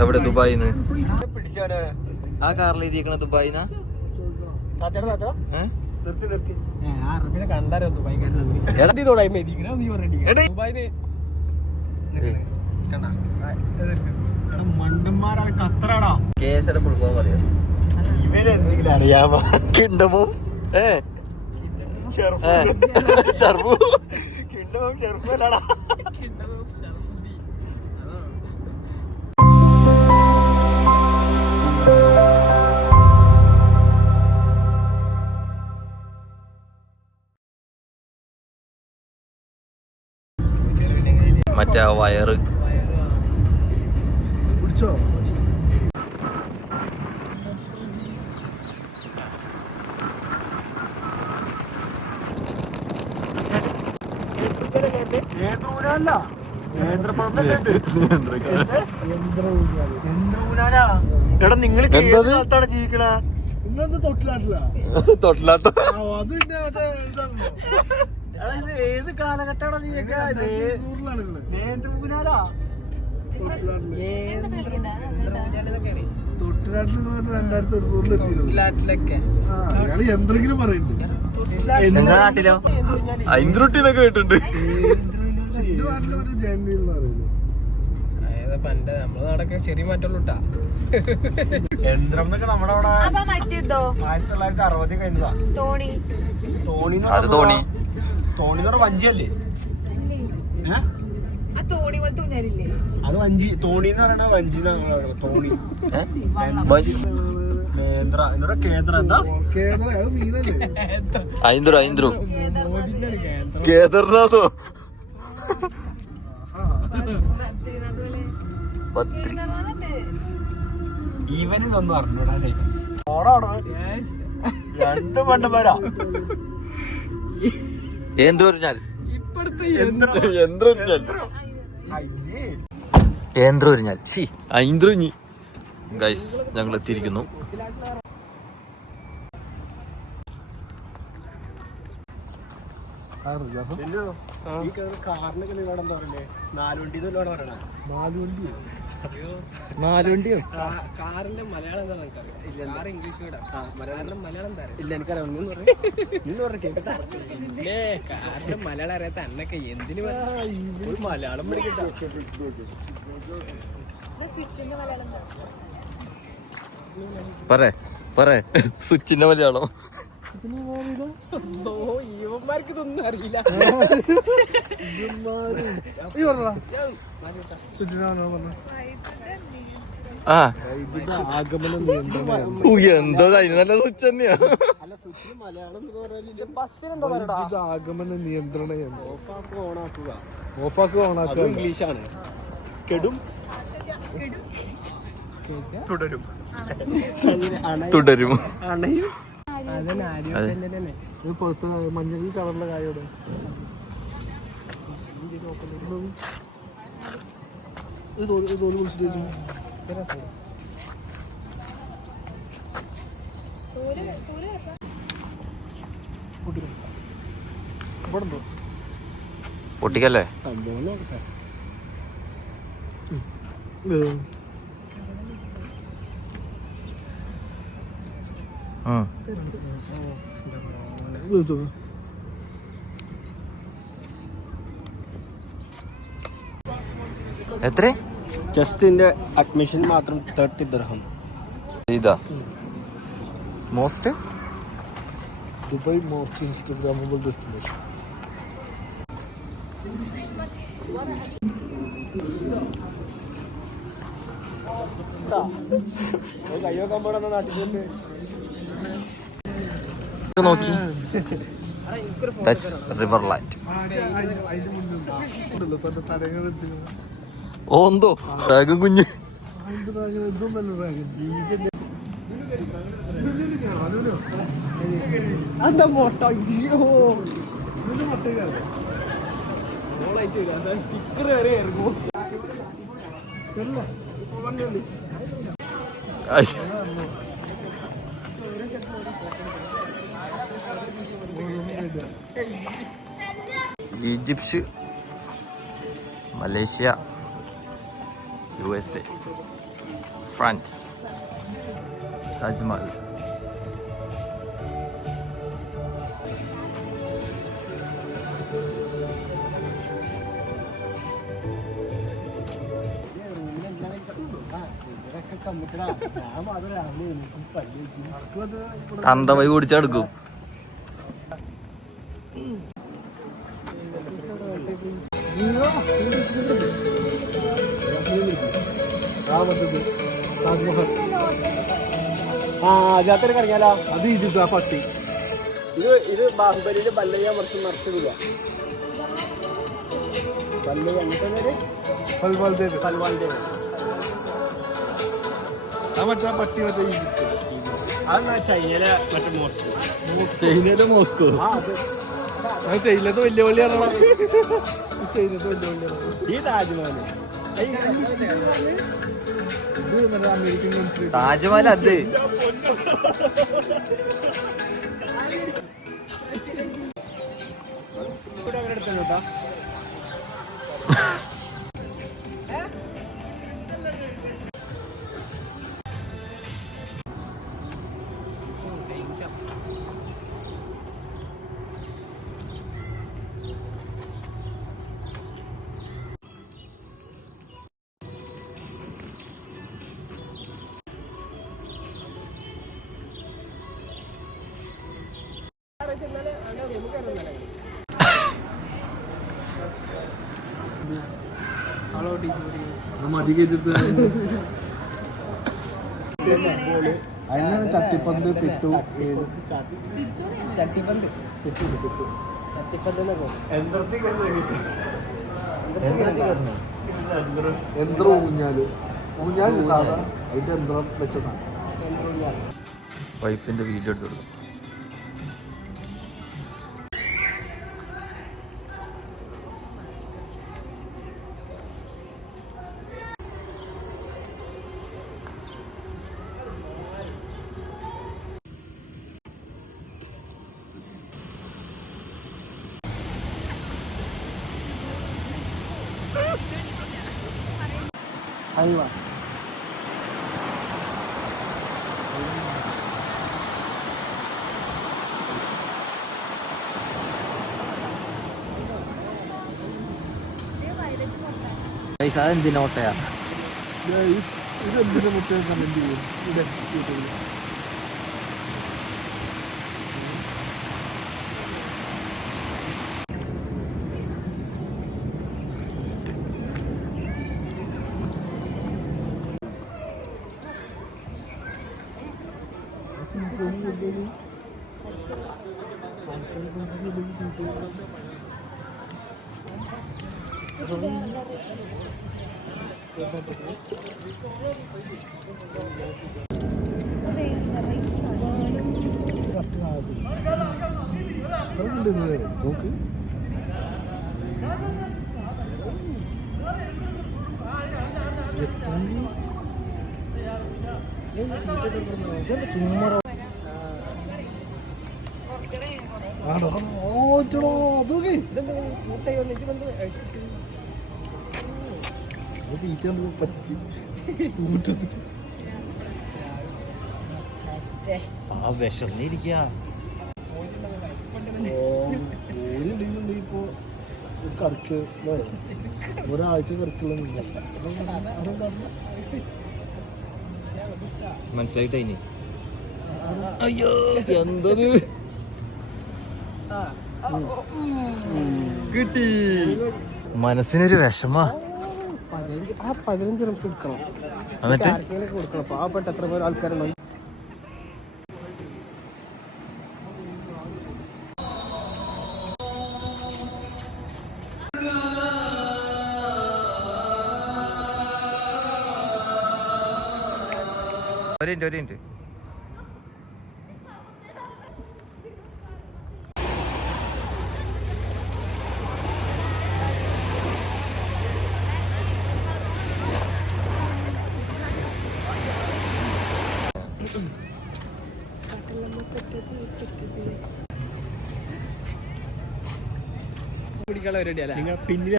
എവിടെ ദുബായിന്ന്? ആ കാറിൽ എഴുതിയേക്കണ ദുബായിന്നാ? കേസിയുടെ ഫുൾ ഫോം ഇവരെന്തെങ്കിലും അറിയാമോ കിണ്ടമും ഏ? ഏ, ഷർഫു കിണ്ടവും ചെറുപ്പല്ലാടാ മറ്റേ ആ വയറ്. പിടിച്ചോ എടാ നിങ്ങൾ? സ്ഥലത്താണ് ജീവിക്കണ? ഇന്നത് തൊട്ടിലാട്ടില്ല തൊട്ടിലാട്ട അത് ഏത് കാലഘട്ടമാണ് എന്തെങ്കിലും പറയുന്നുണ്ട്. നിങ്ങളുടെ നാട്ടിലോ? കേട്ടിട്ടുണ്ട്. പണ്ട്? നമ്മൾ നാടൊക്കെ ചെറിയ മാറ്റുള്ളൂട്ടാ യന്ത്രം എന്നൊക്കെ നമ്മുടെ അവിടെ ആയിരത്തി തൊള്ളായിരത്തി അറുപത് കഴിഞ്ഞതാ. തോണി. തോണി അത് തോണി. തോണി എന്ന് പറഞ്ഞ വഞ്ചിയല്ലേ? അത് വഞ്ചി തോണി എന്ന് പറയണ വഞ്ചി. തോണി. കേന്ദ്ര പറയാ കേന്ദ്ര എന്താ ഐന്ദ്രു ഐന്ദ്രു. കേദർനാഥോ പത്രി ഇവന് ഇതൊന്നും രണ്ട് യന്ത്രം ഒരിഞ്ഞാൽ ഇപ്പഴത്തെ യന്ത്രം. ഒരിഞ്ഞാൽ അയ്യേ. യന്ത്രം ഒരിഞ്ഞാൽ ഷി. ഐന്ദ്രു ഇനി ഗൈസ് ഞങ്ങൾ എത്തിയിരിക്കുന്നു കാറിനൊക്കെ നിങ്ങളോട് എന്താ പറയണ്ടേ? നാലുവണ്ടി എന്നല്ലോടെ പറയണേ? നാലുവണ്ടി. നാലുവണ്ടിയോ? കാറിന്റെ മലയാളം എന്താ നിനക്കറിയാം ഇംഗ്ലീഷ് മലയാളം മലയാളം തരാം ഇല്ല എനിക്കറിയാം കാറിന്റെ മലയാളം അറിയാത്ത അന്നൊക്കെ എന്തിനു മലയാളം പഠിക്കട്ടെ ഇത് സ്വിച്ചിന്റെ മലയാളം എന്താ? പറ പറ സ്വിച്ചിന്റെ മലയാളം. ഇവന്മാർക്ക് ഇതൊന്നും അറിയില്ല. ആ. അതിന് നല്ല സ്വിച്ച് തന്നെയാ. ആഗമന നിയന്ത്രണ ഓഫാക്കുക ഓണാക്കുക ഇംഗ്ലീഷാണ്. കെടും. തുടരും. തുടരും. അണയും. കളറിലെ കായോടെ. തോൽ പൊട്ടിക്കല്ലേ? സംഭവം നോക്കട്ടെ ആ എത്ര? ജസ്റ്റിന്റെ അഡ്മിഷൻ മാത്രം തേർട്ടി ദർഹം. ഇതാ. Most Dubai most Instagrammable destination കയ്യോ കമ്പോടെ നാട്ടിൽ പോയിട്ട് നോക്കി. റിവർ ലൈറ്റ് ഓ എന്തോ? ബാഗ് കുഞ്ഞ്. സ്റ്റിക്കർ വരെ Egypt Malaysia U S A France Taj Mahal. തന്തവൈ കുടിച്ചെടുക്കും മറ്റത് താജ്മഹൽ. ആ അതിനകത്തൊരു കറങ്ങിയാലോ അത് ഇതിട്ട് ആ പട്ടി. ഇത് ഇത് ബാഹുബലിയിൽ പല്ലയ്യ മറിച്ച് മറിച്ചിടില്ല പല്ലയ്യ എന്നിട്ട് സൽമാൻ ദേവ്. സൽമാന്റെ ആ മറ്റേ പട്ടി മറ്റേ ഈജിപ്ത്. അതെന്നാ ചൈനയിലെ മറ്റേ മോസ്റ്റ് ചൈനയിലെ മോസ്കോ. ആ അത്. ചൈനത്തെ വലിയ പള്ളിയാണോ ചൈനത്തെ വലിയ പള്ളിയാണ് ഈ താജ്മഹൽ താജ്മഹൽ അത്. ഇവിടെ അവരുടെ കേട്ടോ. അതിനാണ് ചട്ടിപ്പന്ത് പിട്ടു ഏത് ചട്ടിപ്പന്ത് ചട്ടിപ്പന്ത് യന്ത്രം ഊഞ്ഞാൽ ഊഞ്ഞാൽ അതിന്റെ യന്ത്രം വെച്ചതാണ്. വൈഫിന്റെ വീഡിയോ എടുത്തു Aywa. Guys, saan din ako tayo? Guys, ilan din ako tayo ka nandiyo? Ilan, ito നോക്ക് പറ്റിച്ച് ആ വിഷമിരിക്ക ഇപ്പോ. കറക്ക് ഒരാഴ്ച കറക്കുള്ള മനസ്സിലായിട്ടതിന് അയ്യോ എന്തത്? കിട്ടി. മനസ്സിനൊരു വിഷമ. പതിനഞ്ച് റംസ് കൊടുക്കണം എന്നിട്ട്? കൊടുക്കണം. പാവപ്പെട്ട എത്ര പേര് ആൾക്കാരുണ്ടോ? ഒരു മിനിറ്റ് ഒരു മിനിറ്റ്.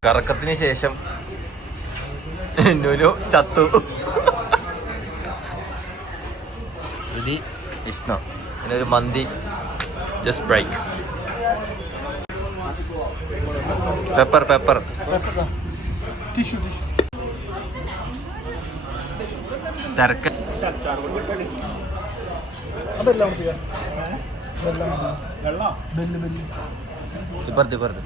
കറക്കത്തിന് ശേഷം നുനു ചത്തു. ശ്രുതി വിഷ്ണു പിന്നെ ഒരു മന്തി. Just break pepper pepper tissue tissue തിരക്ക്. അതെല്ലാം ഇപ്പുറത്ത് ഇപ്പുറത്ത്.